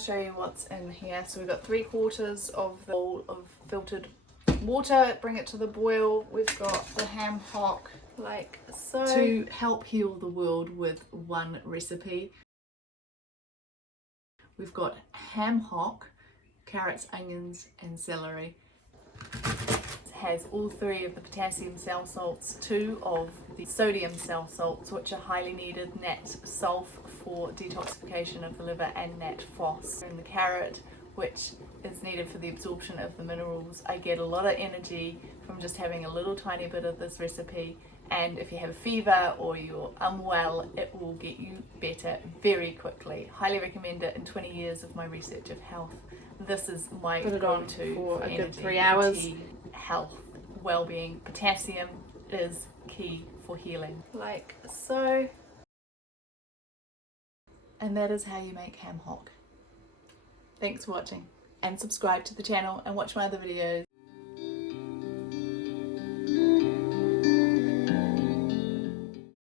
to show you what's in here. So we've got 3/4 of the bowl of filtered water, bring it to the boil. We've got the ham hock, like so, to help heal the world with one recipe. We've got ham hock, carrots, onions and celery. It has all 3 of the potassium cell salts, 2 of the sodium cell salts, which are highly needed, nat sulf for detoxification of the liver, and nat phos in the carrot, which is needed for the absorption of the minerals. I get a lot of energy from just having a little tiny bit of this recipe, and if you have a fever or you're unwell, it will get you better very quickly. Highly recommend it. In 20 years of my research of health, this is my go-to for a energy, good 3 hours. fatigue, health, well-being. Potassium is key for healing, like so. And that is how you make ham hock. Thanks for watching, and subscribe to the channel and watch my other videos.